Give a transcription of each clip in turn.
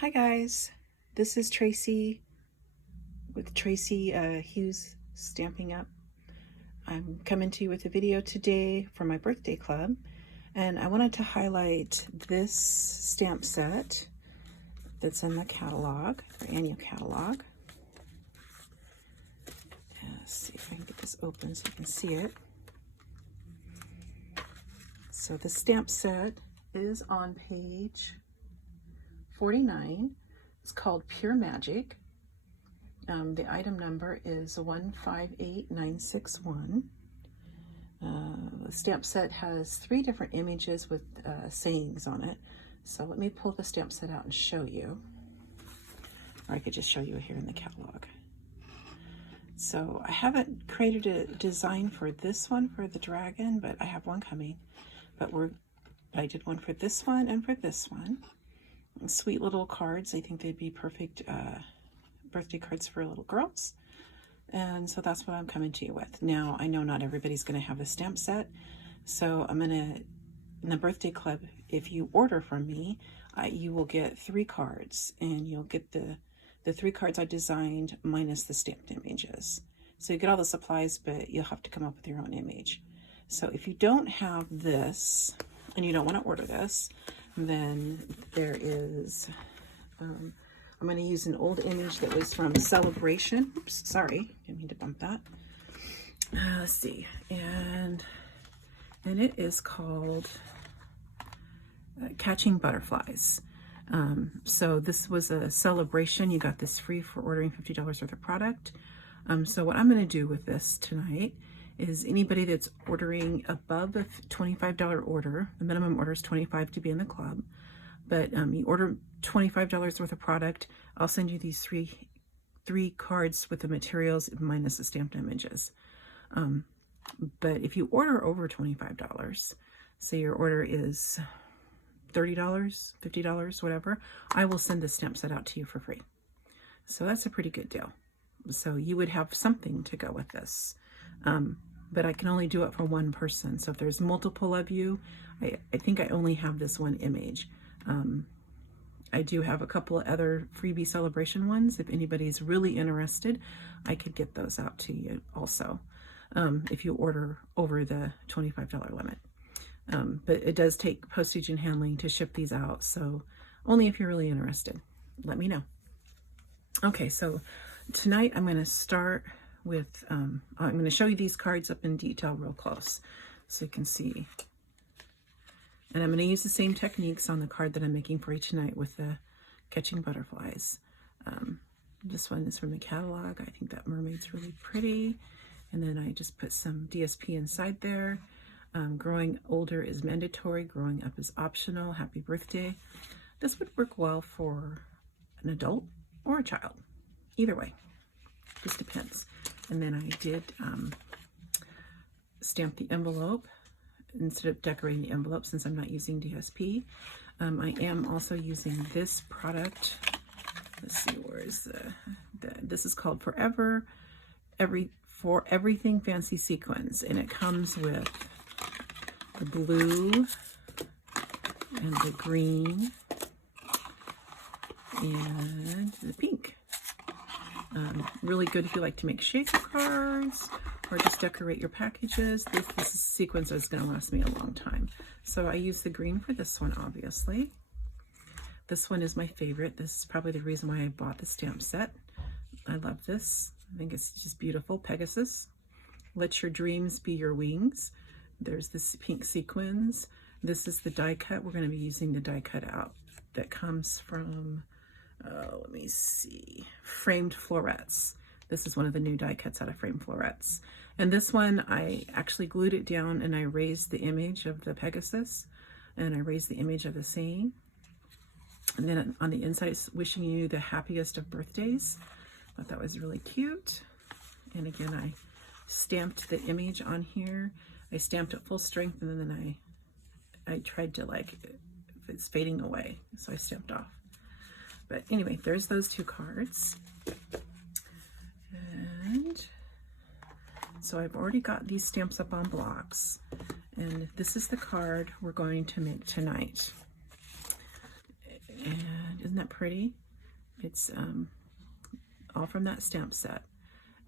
Hi guys, this is Tracy with Tracy Hughes Stamping Up. I'm coming to you with a video today for my birthday club, and I wanted to highlight this stamp set that's in the catalog, the annual catalog. Let's see if I can get this open so you can see it. So the stamp set is on page 49. It's called Pure Magic. The item number is 158961. The stamp set has 3 different images with sayings on it. So let me pull the stamp set out and show you. Or I could just show you here in the catalog. So I haven't created a design for this one for the dragon, but I have one coming. But I did one for this one and for this one. Sweet little cards. I think they'd be perfect birthday cards for little girls. And so that's what I'm coming to you with. Now, I know not everybody's going to have a stamp set. So I'm going to, in the birthday club, if you order from me, you will get 3 cards. And you'll get the 3 cards I designed minus the stamped images. So you get all the supplies, but you'll have to come up with your own image. So if you don't have this, and you don't want to order this, then there is, I'm going to use an old image that was from Celebration. Oops, sorry, didn't mean to bump that. Let's see, and it is called Catching Butterflies. So this was a celebration. You got this free for ordering $50 worth of product. So what I'm going to do with this tonight is anybody that's ordering above a $25 order, the minimum order is $25 to be in the club, but you order $25 worth of product, I'll send you these three cards with the materials minus the stamped images. But if you order over $25, say your order is $30, $50, whatever, I will send the stamp set out to you for free. So that's a pretty good deal. So you would have something to go with this. But I can only do it for one person. So if there's multiple of you, I think I only have this one image. I do have a couple of other freebie celebration ones. If anybody's really interested, I could get those out to you also, if you order over the $25 limit. But it does take postage and handling to ship these out. So only if you're really interested, let me know. Okay, so tonight I'm going to start with, I'm going to show you these cards up in detail real close so you can see. And I'm going to use the same techniques on the card that I'm making for you tonight with the Catching Butterflies. This one is from the catalog. I think that mermaid's really pretty. And then I just put some DSP inside there. Growing older is mandatory. Growing up is optional. Happy birthday. This would work well for an adult or a child. Either way. Just depends. And then I did stamp the envelope instead of decorating the envelope since I'm not using DSP. I am also using this product. Let's see, where is this is called For Everything Fancy Sequins, and it comes with the blue and the green and the pink. Really good if you like to make shaker cards or just decorate your packages. This sequence is going to last me a long time. So I use the green for this one, obviously. This one is my favorite. This is probably the reason why I bought the stamp set. I love this. I think it's just beautiful. Pegasus. Let your dreams be your wings. There's this pink sequins. This is the die cut. We're going to be using the die cut out that comes from, let me see, Framed Florets. This is one of the new die cuts out of Framed Florets. And this one, I actually glued it down and I raised the image of the Pegasus and I raised the image of the saying. And then on the inside, it's wishing you the happiest of birthdays. I thought that was really cute. And again, I stamped the image on here. I stamped it full strength and then I tried to, like, if it's fading away, so I stamped off. But anyway, there's those 2 cards. And so I've already got these stamps up on blocks. And this is the card we're going to make tonight. And isn't Isn't that pretty? It's all from that stamp set.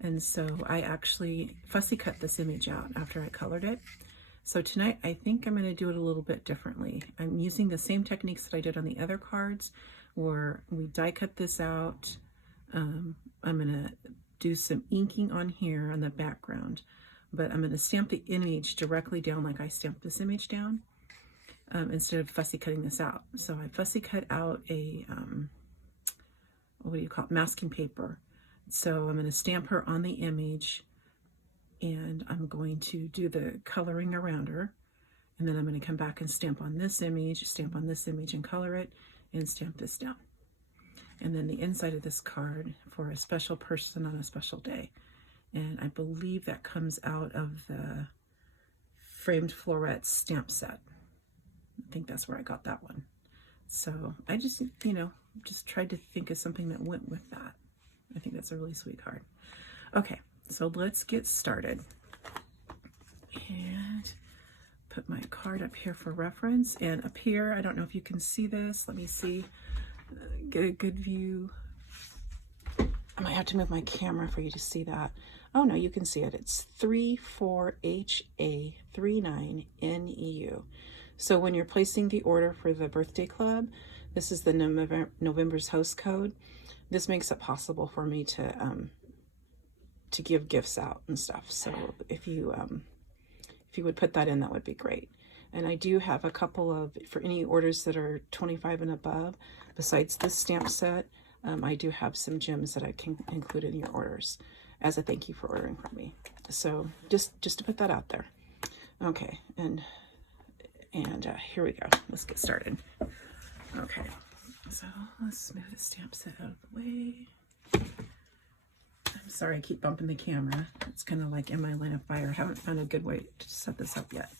And so I actually fussy cut this image out after I colored it. So tonight I think I'm going to do it a little bit differently. I'm using the same techniques that I did on the other cards, where we die cut this out. I'm going to do some inking on here on the background, but I'm going to stamp the image directly down like I stamped this image down, instead of fussy cutting this out. So I fussy cut out a, what do you call it, masking paper. So I'm going to stamp her on the image, and I'm going to do the coloring around her, and then I'm going to come back and stamp on this image, and color it, and stamp this down. And then the inside of this card for a special person on a special day. And I believe that comes out of the Framed Florette stamp set. I think that's where I got that one. So I just, just tried to think of something that went with that. I think that's a really sweet card. Okay, so let's get started. And put my card up here for reference. And up here, I don't know if you can see this. Let me see. Get a good view. I might have to move my camera for you to see that. Oh no, you can see it. It's 34HA39NEU. So when you're placing the order for the birthday club, this is the November's host code. This makes it possible for me to give gifts out and stuff. So if you would put that in, that would be great. And I do have a couple of, for any orders that are 25 and above, besides this stamp set, I do have some gems that I can include in your orders as a thank you for ordering from me. So just to put that out there. Okay, and here we go. Let's get started. Okay, so let's move the stamp set out of the way. I'm sorry, I keep bumping the camera. It's kind of like in my line of fire. I haven't found a good way to set this up yet.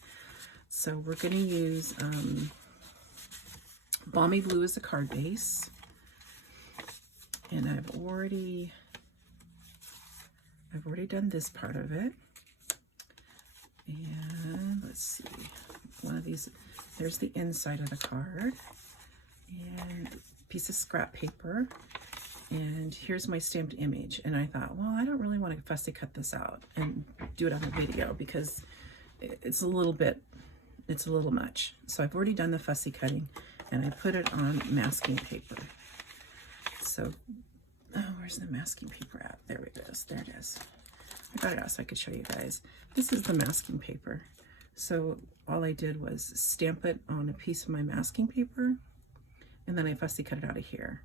So we're going to use Balmy Blue as a card base. And I've already done this part of it. And let's see, one of these, there's the inside of the card, and a piece of scrap paper, and here's my stamped image. And I thought, well, I don't really want to fussy cut this out and do it on a video because it's a little much. So I've already done the fussy cutting, and I put it on masking paper. So, oh, where's the masking paper at? There it is. There it is. I got it out so I could show you guys. This is the masking paper. So all I did was stamp it on a piece of my masking paper, and then I fussy cut it out of here.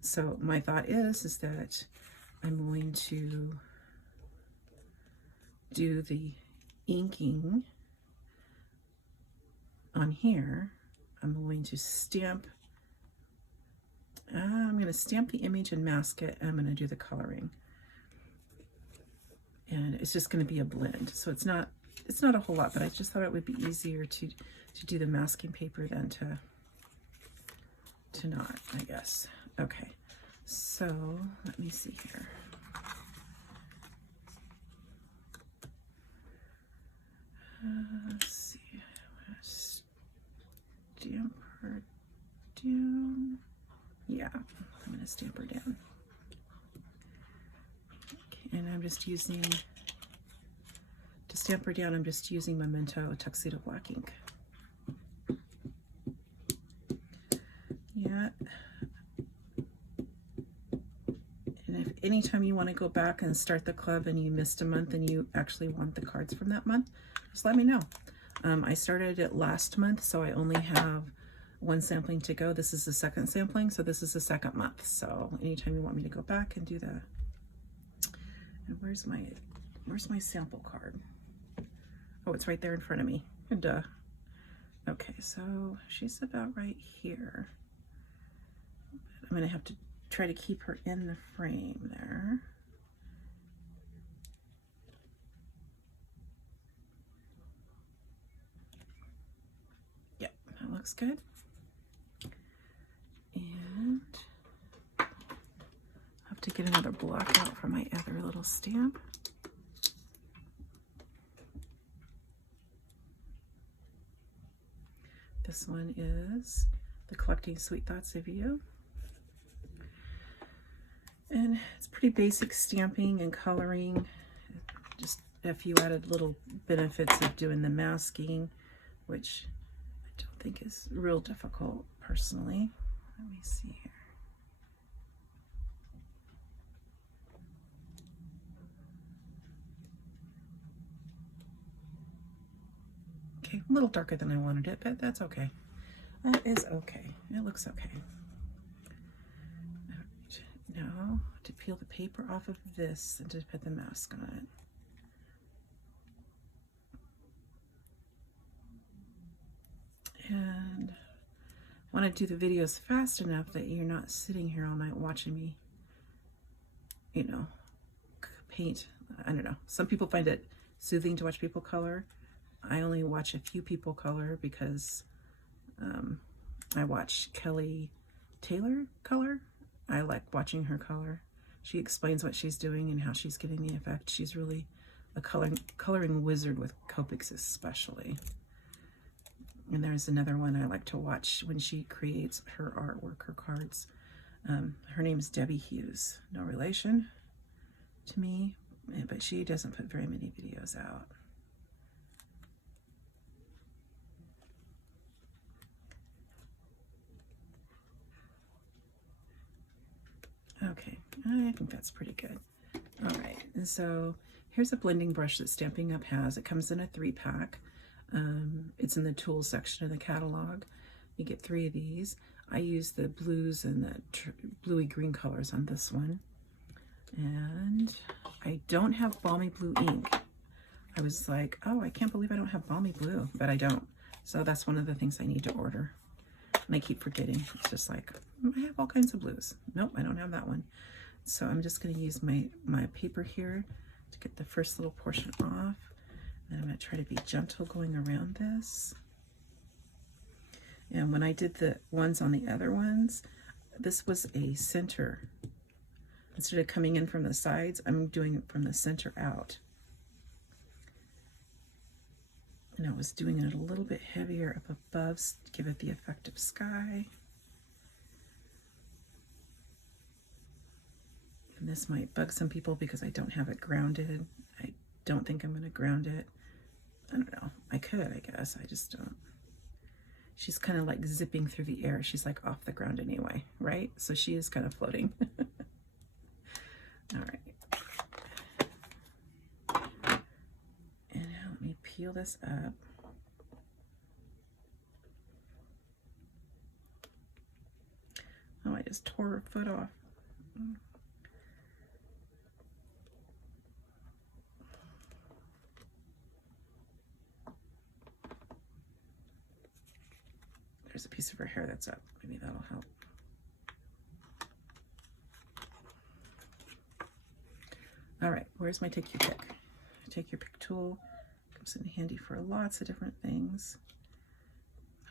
So my thought is that I'm going to do the inking on here. I'm going to stamp the image and mask it, and I'm going to do the coloring. And it's just going to be a blend. So it's not a whole lot, but I just thought it would be easier to do the masking paper than to not, I guess. Okay, so let me see here. Let's see, I'm going to stamp her down. Yeah, I'm going to stamp her down. Okay, and I'm just using, to stamp her down, I'm just using Memento Tuxedo Black ink. Yeah. And if anytime you want to go back and start the club and you missed a month and you actually want the cards from that month, just let me know. I started it last month, so I only have one sampling to go. This is the second sampling, so this is the second month. So anytime you want me to go back and do that. And where's my sample card? Oh, it's right there in front of me. Duh. Okay, so she's about right here. I'm gonna have to try to keep her in the frame there. Yep, that looks good. And I'll have to get another block out for my other little stamp. This one is the Collecting Sweet Thoughts of You. And it's pretty basic stamping and coloring. Just a few added little benefits of doing the masking, which I don't think is real difficult personally. Let me see here. Okay, a little darker than I wanted it, but that's okay. That is okay. It looks okay. All right, now to peel the paper off of this and to put the mask on it. And I want to do the videos fast enough that you're not sitting here all night watching me, you know, paint. I don't know. Some people find it soothing to watch people color. I only watch a few people color because I watch Kelly Taylor color. I like watching her color. She explains what she's doing and how she's getting the effect. She's really a coloring wizard with Copics especially. And there's another one I like to watch when she creates her artwork, her cards. Her name is Debbie Hughes. No relation to me, but she doesn't put very many videos out. Okay, I think that's pretty good. All right, and so here's a blending brush that Stampin' Up! Has. It comes in a 3-pack. It's in the tools section of the catalog. You get 3 of these. I use the blues and the bluey green colors on this one. And I don't have balmy blue ink. I was like, oh, I can't believe I don't have balmy blue, but I don't. So that's one of the things I need to order. And I keep forgetting. It's just like, I have all kinds of blues. Nope, I don't have that one. So I'm just going to use my paper here to get the first little portion off. And I'm going to try to be gentle going around this. And when I did the ones on the other ones, this was a center. Instead of coming in from the sides, I'm doing it from the center out. And I was doing it a little bit heavier up above to give it the effect of sky. And this might bug some people because I don't have it grounded. I don't think I'm going to ground it. I don't know. I could, I guess. I just don't. She's kind of like zipping through the air. She's like off the ground anyway, right? So she is kind of floating. All right. And now let me peel this up. Oh, I just tore her foot off. There's a piece of her hair that's up. Maybe that'll help. All right, where's my take your pick? Take your pick tool. Comes in handy for lots of different things.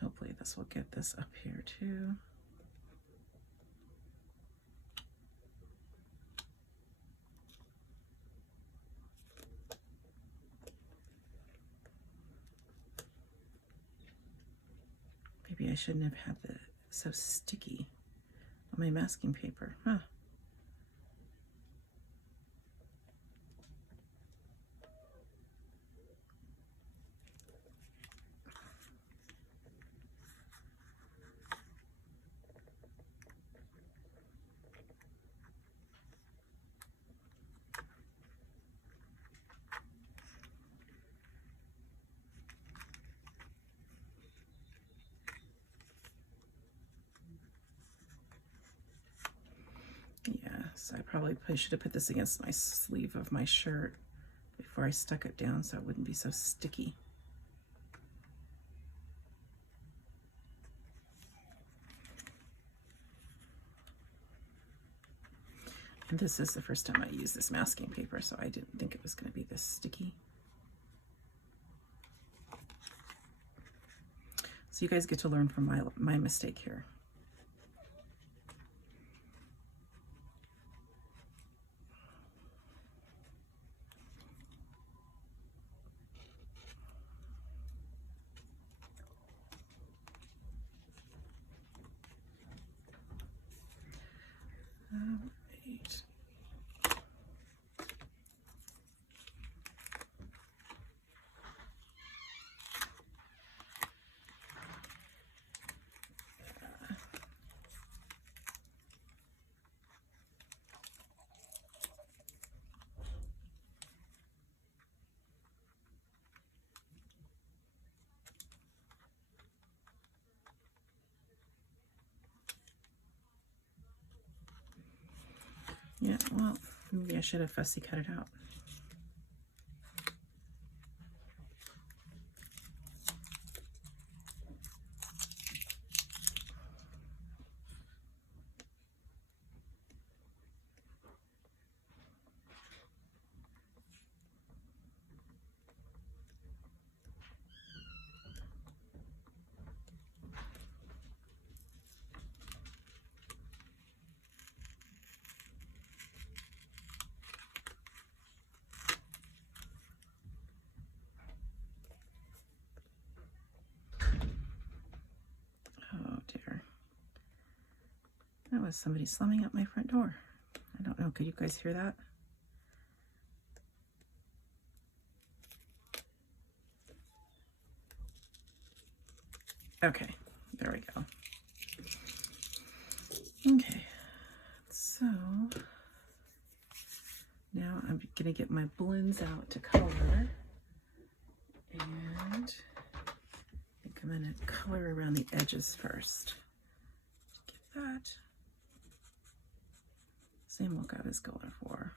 Hopefully this will get this up here too. Maybe I shouldn't have had the so sticky on my masking paper, huh? Yes, I probably should have put this against my sleeve of my shirt before I stuck it down so it wouldn't be so sticky. And this is the first time I used this masking paper, so I didn't think it was going to be this sticky. So you guys get to learn from my mistake here. All right. Yeah, well, maybe I should have fussy cut it out. Oh dear. That was somebody slamming up my front door. I don't know, could you guys hear that? Okay, there we go. Okay, so now I'm gonna get my blends out to color, and I think I'm gonna color around the edges first. Get that same look I was going for.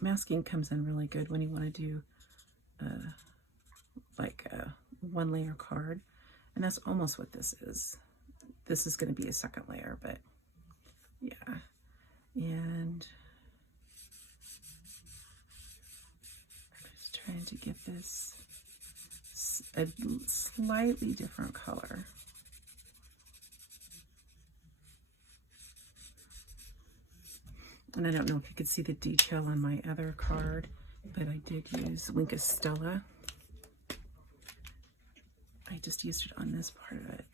Masking comes in really good when you want to do like a one layer card, and that's almost what this is. This is going to be a second layer, but yeah. And I'm just trying to get this a slightly different color. And I don't know if you could see the detail on my other card, but I did use Wink Stella. I just used it on this part of it.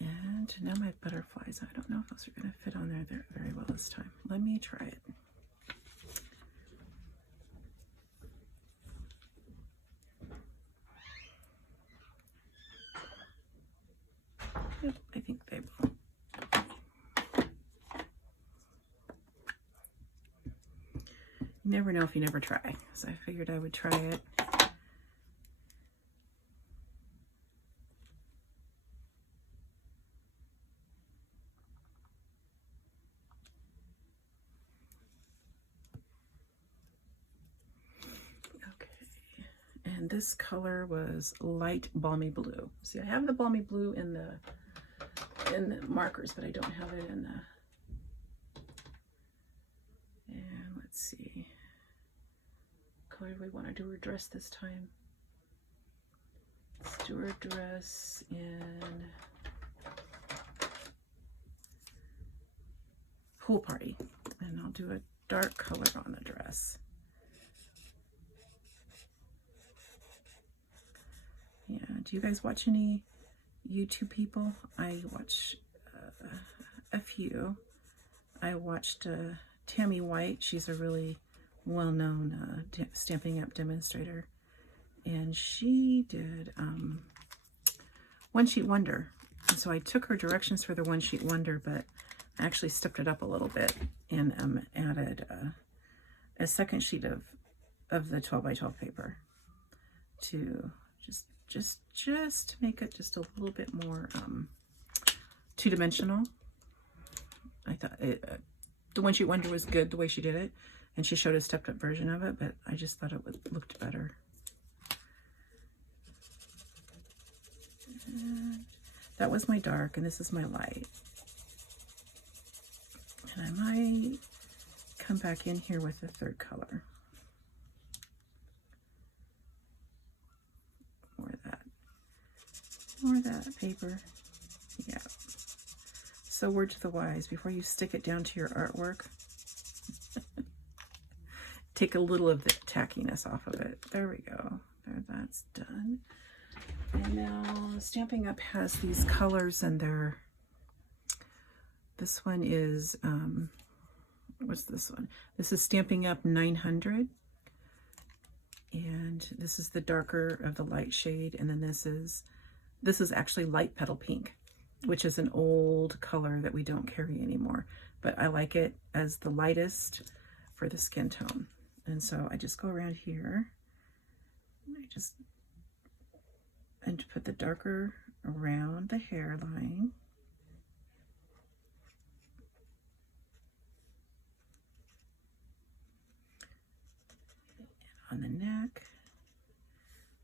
And now my butterflies, I don't know if those are going to fit on there very well this time. Let me try it. Yep, I think they will. You never know if you never try, so I figured I would try it. And this color was light balmy blue. See, I have the balmy blue in the markers, but I don't have it in the. And let's see, what color do we want to do her dress this time? Let's do her dress in Pool Party, and I'll do a dark color on the dress. Yeah, do you guys watch any YouTube people? I watch a few. I watched Tammy White. She's a really well-known Stampin' Up! Demonstrator. And she did One Sheet Wonder. And so I took her directions for the One Sheet Wonder, but I actually stepped it up a little bit and added a second sheet of the 12 by 12 paper to just to make it just a little bit more two-dimensional. I thought the One Sheet Wonder was good the way she did it, and she showed a stepped-up version of it, but I just thought it looked better. And that was my dark, and this is my light. And I might come back in here with a third color. More of that paper. Yeah. So word to the wise, before you stick it down to your artwork, take a little of the tackiness off of it. There we go. There, that's done. And now Stampin' Up! Has these colors in there. This one is, what's this one? This is Stampin' Up! 900. And this is the darker of the light shade. And then this is actually light petal pink. which is an old color that we don't carry anymore. But I like it as the lightest for the skin tone. And so I just go around here. And put the darker around the hairline. On the neck,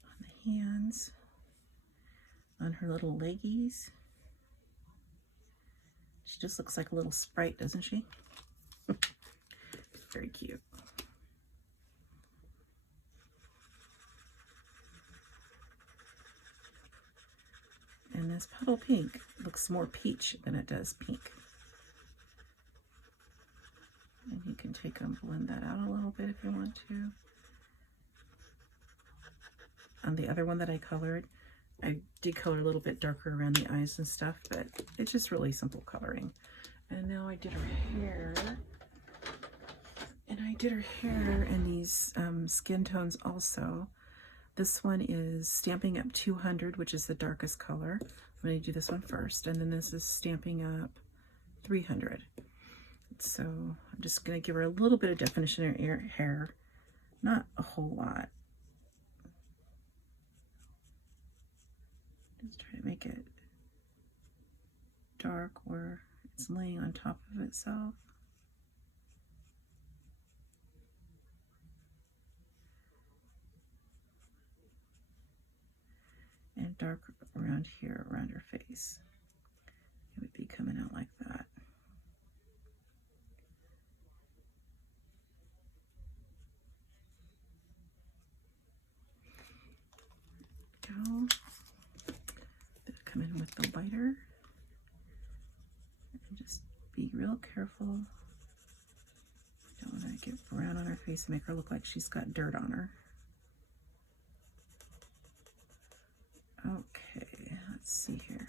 on the hands, on her little leggies. She just looks like a little sprite, doesn't she? Very cute. And this puddle pink looks more peach than it does pink. And you can take and blend that out a little bit if you want to. On the other one that I colored, I did color a little bit darker around the eyes and stuff, but it's just really simple coloring. And now I did her hair. And I did her hair in these skin tones also. This one is Stamping Up 200, which is the darkest color. I'm going to do this one first, and then this is Stamping Up 300. So I'm just going to give her a little bit of definition in her hair, not a whole lot. Just try to make it dark where it's laying on top of itself. And dark around here, around her face. It would be coming out like that. Go. Come in with the lighter. And just be real careful. Don't want to get brown on her face and make her look like she's got dirt on her. Okay, let's see here.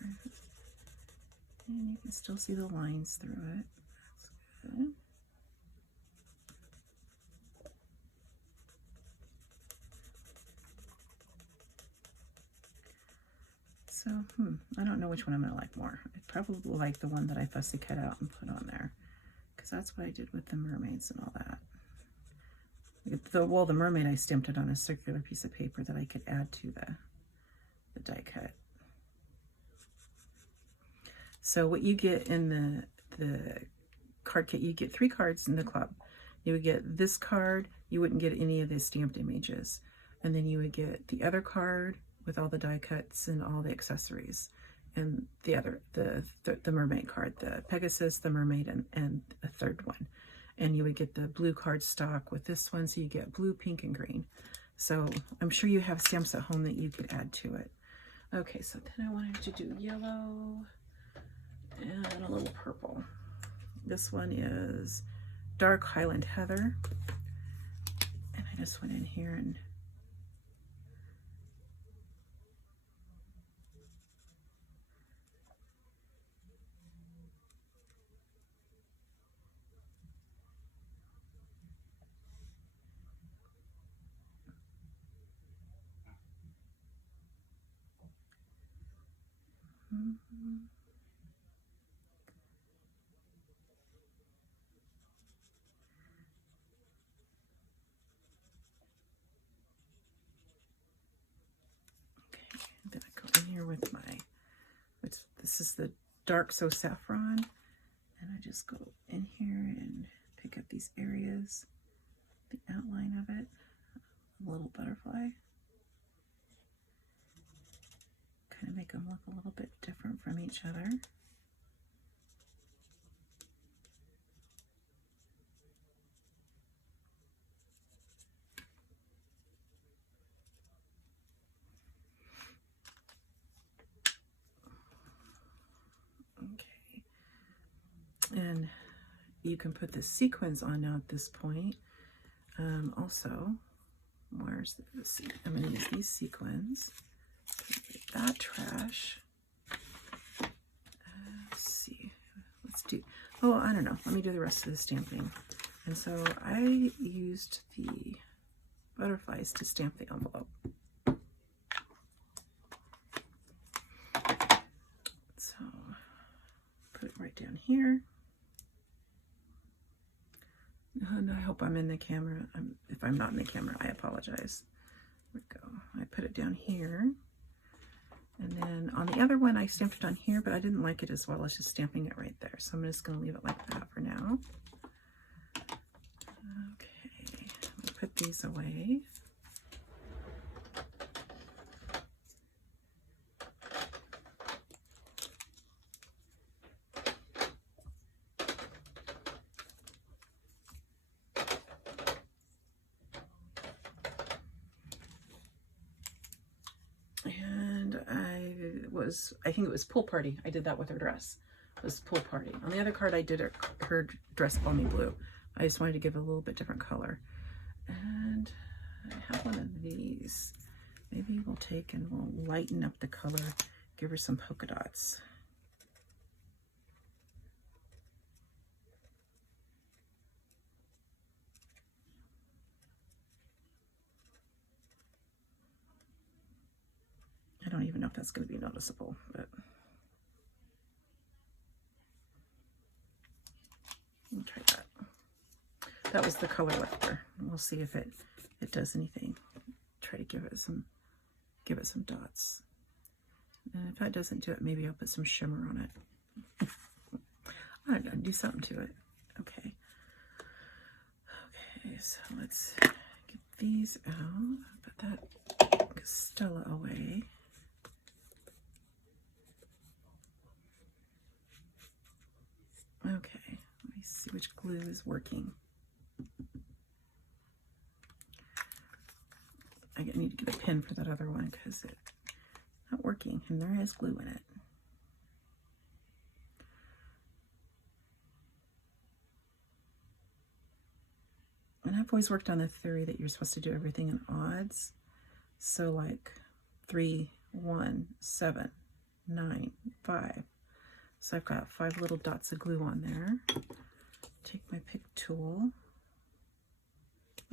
And you can still see the lines through it. That's good. So, I don't know which one I'm going to like more. I probably like the one that I fussy cut out and put on there, because that's what I did with the mermaids and all that. Well, the mermaid, I stamped it on a circular piece of paper that I could add to the die cut. So what you get in the card kit, you get 3 cards in the club. You would get this card, you wouldn't get any of the stamped images. And then you would get the other card with all the die cuts and all the accessories. And the other, the mermaid card, the Pegasus, the mermaid, and a third one. And you would get the blue card stock with this one, so you get blue, pink, and green. So I'm sure you have stamps at home that you could add to it. Okay, so then I wanted to do yellow and a little purple. This one is Dark Highland Heather. And I just went in here and then I go in here with this is the Dark So Saffron, and I just go in here and pick up these areas, the outline of it, a little butterfly. Kind of make them look a little bit different from each other. Okay, and you can put the sequins on now at this point. Also, where's this? I'm going to use these sequins. That trash. Let's see. Let's do. Oh, I don't know. Let me do the rest of the stamping. And so I used the butterflies to stamp the envelope. So here. And I hope I'm in the camera. If I'm not in the camera, I apologize. There we go. I put it down here. And then on the other one, I stamped it on here, but I didn't like it as well as just stamping it right there. So I'm just going to leave it like that for now. Okay, I'll put these away. I think it was Pool Party. I did that with her dress. It was Pool Party. On the other card, I did her dress balmy blue. I just wanted to give it a little bit different color. And I have one of these. Maybe we'll take and we'll lighten up the color, give her some polka dots. I don't even know if that's going to be noticeable, but we'll try that. That was the color lifter. We'll see if it does anything. Try to give it some dots. And if that doesn't do it, maybe I'll put some shimmer on it. I don't know, do something to it. Okay. Okay, so let's get these out. Put that Stella away. Okay, let me see which glue is working. I need to get a pin for that other one because it's not working and there is glue in it. And I've always worked on the theory that you're supposed to do everything in odds. So like 3, 1, 7, 9, 5. So I've got 5 little dots of glue on there. Take my pick tool.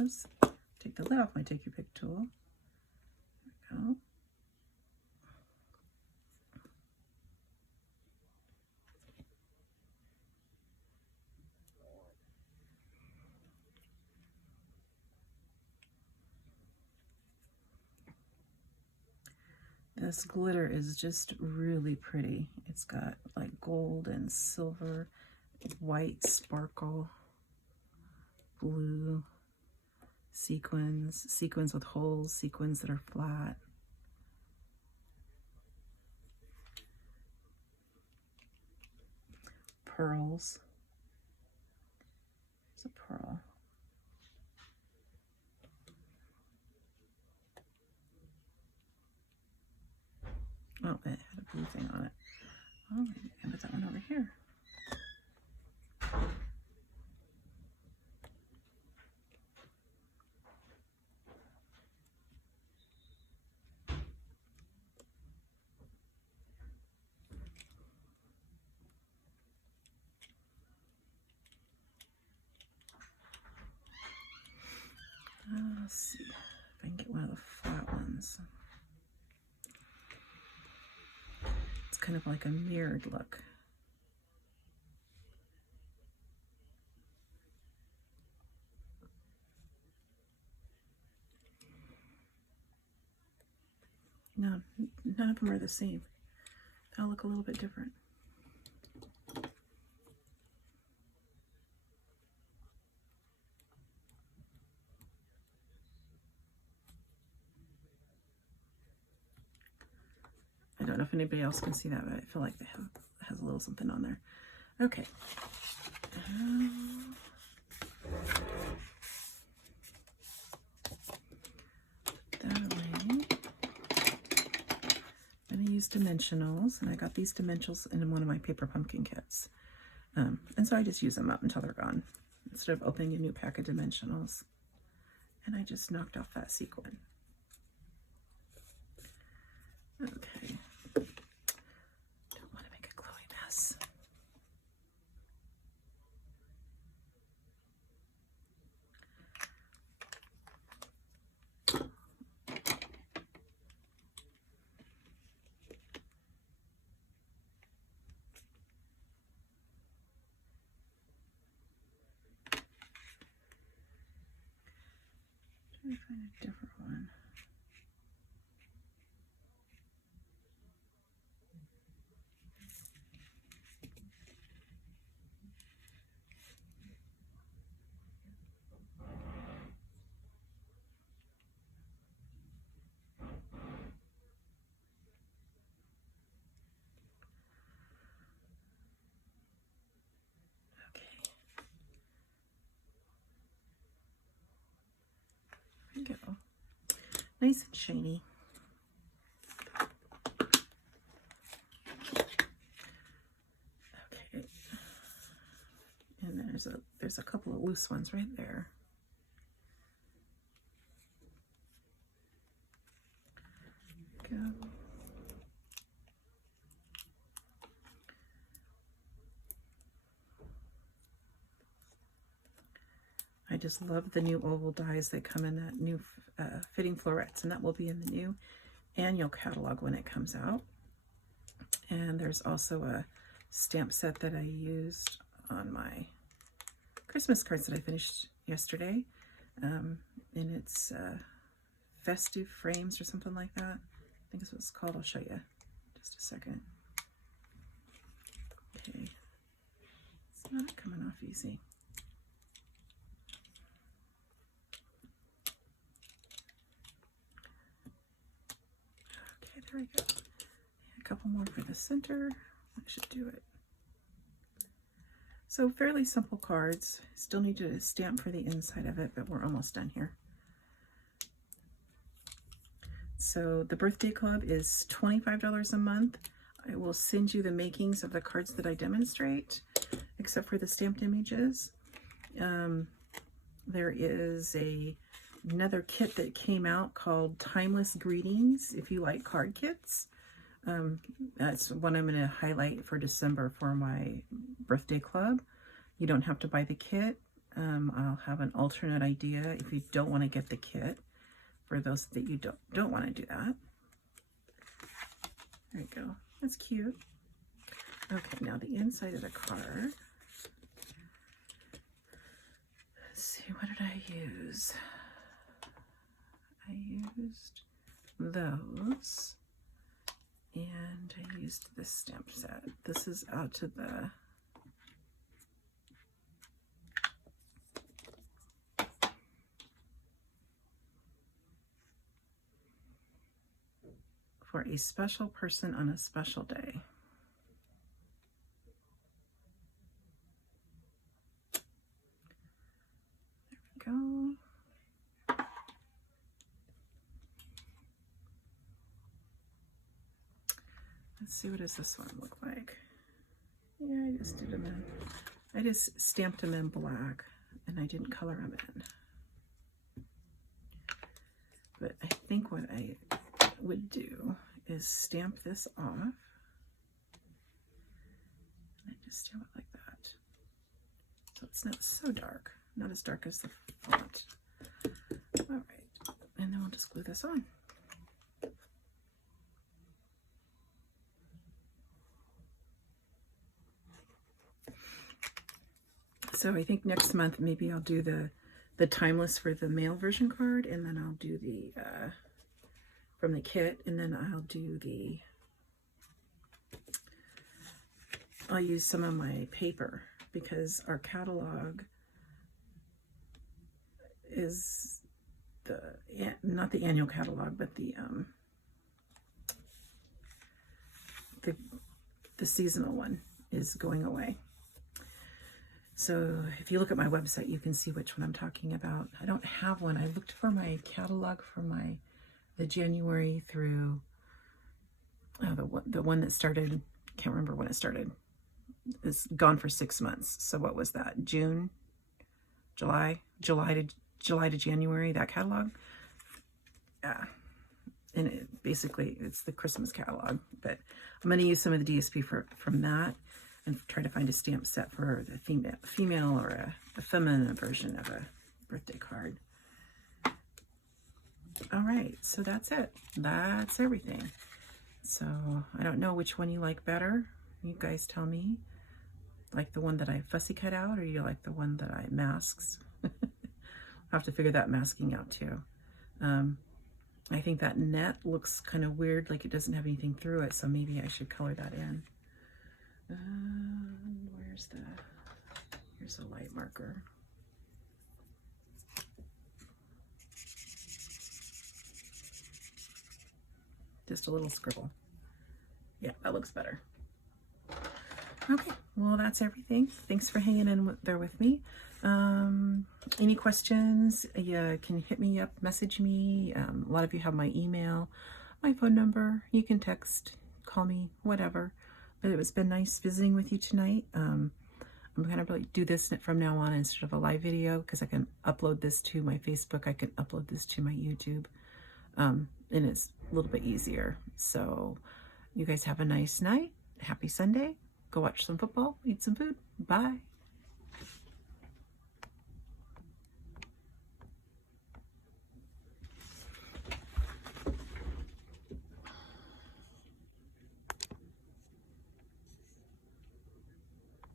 Oops. Take the lid off my Take Your Pick tool. There we go. This glitter is just really pretty. It's got like gold and silver, white sparkle, blue, sequins with holes, sequins that are flat. Pearls. There's a pearl. Oh, it had a blue thing on it. Oh, maybe I can put that one over here. Let's see if I can get one of the flat ones. It's kind of like a mirrored look. No, none of them are the same. They all look a little bit different. I don't know if anybody else can see that, but I feel like it has a little something on there. Okay. That away. I'm going to use dimensionals, and I got these dimensionals in one of my paper pumpkin kits. And so I just use them up until they're gone, instead of opening a new pack of dimensionals. And I just knocked off that sequin. Okay. Don't want to make a glowy mess. me find a different one. There we go. Nice and shiny. Okay. And there's a couple of loose ones right there. Go. I just love the new oval dies that come in that new fitting florets, and that will be in the new annual catalog when it comes out. And there's also a stamp set that I used on my Christmas cards that I finished yesterday, and it's festive frames or something like that. I think that's what it's called. I'll show you just a second. Okay, it's not coming off easy. Okay, there we go. A couple more for the center. That should do it. So fairly simple cards. Still need to stamp for the inside of it, but we're almost done here. So the birthday club is $25 a month. I will send you the makings of the cards that I demonstrate, except for the stamped images. There is another kit that came out called Timeless Greetings, if you like card kits. That's one I'm going to highlight for December for my birthday club. You don't have to buy the kit. I'll have an alternate idea if you don't want to get the kit, for those that you don't want to do that. There you go. That's cute. Okay, now the inside of the card. Let's see, what did I use? I used those, and I used this stamp set. This is out to the for a special person on a special day. There we go. Let's see, what does this one look like? Yeah, I just did them in. I just stamped them in black, and I didn't color them in. But I think what I would do is stamp this off, and I just do it like that. So it's not so dark, not as dark as the font. All right, and then we'll just glue this on. So I think next month maybe I'll do the timeless for the mail version card, and then I'll do the from the kit, and then I'll use some of my paper, because our catalog is not the annual catalog, but the seasonal one is going away. So if you look at my website, you can see which one I'm talking about. I don't have one. I looked for my catalog for the January through the one that started, can't remember when it started. It's gone for 6 months. So what was that? June, July to January, that catalog. Yeah. And basically it's the Christmas catalog, but I'm going to use some of the DSP from that, and try to find a stamp set for the female or a feminine version of a birthday card. All right, so that's it. That's everything. So I don't know which one you like better. You guys tell me. Like the one that I fussy cut out, or you like the one that I masks? I'll have to figure that masking out too. I think that net looks kind of weird, like it doesn't have anything through it, so maybe I should color that in. Here's a light marker. Just a little scribble. Yeah, that looks better. Okay, well, that's everything. Thanks for hanging in there with me. Any questions, you can hit me up, message me. A lot of you have my email, my phone number. You can text, call me, whatever. But it's been nice visiting with you tonight. I'm going to do this from now on instead of a live video, because I can upload this to my Facebook. I can upload this to my YouTube. And it's a little bit easier. So you guys have a nice night. Happy Sunday. Go watch some football, eat some food. Bye.